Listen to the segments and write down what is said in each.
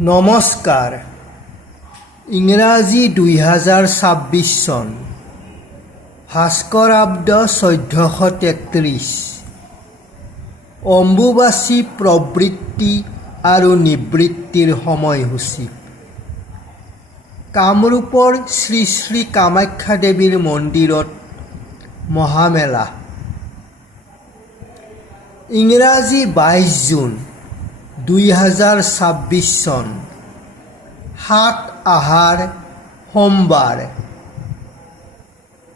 নমস্কাৰ। ইংৰাজী 2026 চন, ভাস্কৰাব্দ 1433। অম্বুবাচী প্ৰবৃত্তি আৰু নিবৃত্তিৰ সময়সূচী। কামৰূপৰ শ্ৰী শ্ৰী কামাখ্যা দেৱীৰ মন্দিৰত মহামেলা। ইংৰাজী 22 জুন 2026 চন, 7 আহাৰ সোমবাৰ।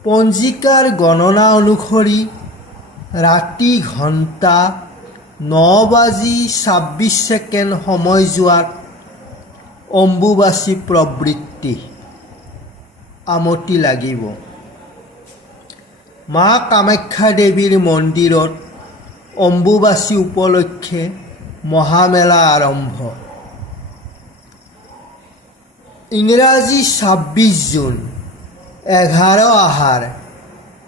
পঞ্জিকাৰ গণনা অনুসৰি ৰাতি ঘণ্টা 9:26 সময়যোৱাত অম্বুবাচী প্ৰবৃত্তি। আমতি লাগিব। মা কামাখ্যা দেৱীৰ মন্দিৰত অম্বুবাচী উপলক্ষে মহামেলা আৰম্ভ। ইংৰাজী 26 জুন 11 আহাৰ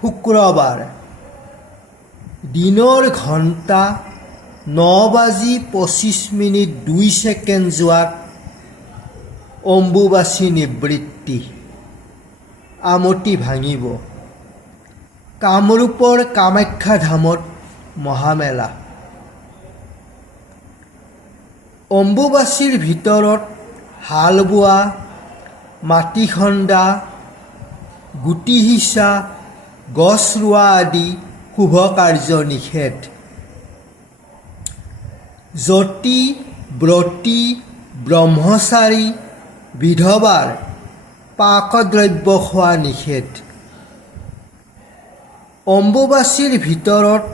শুক্ৰবাৰ। দিনৰ ঘণ্টা 9:25 যোৱাত অম্বুবাচী নিবৃত্তি। আমতি ভাঙিব। কামৰূপৰ কামাখ্যা ধামত মহামেলা। অম্বুবাচীৰ ভিতৰত হাল বোৱা, মাটি খন্দা, গুটি সিঁচা, গছ ৰোৱা আদি শুভ কাৰ্য নিষেধ। যতী, ব্ৰতী, ব্ৰহ্মচাৰী, বিধৱাৰ পাকদ্ৰব্য খোৱা নিষেধ। অম্বুবাচীৰ ভিতৰত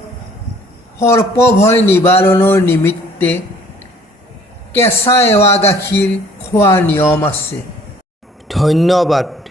সৰ্পভয় নিবাৰণৰ নিমিত্তে কেঁচা এৱা গাখীৰ খোৱাৰ নিয়ম আছে। ধন্যবাদ।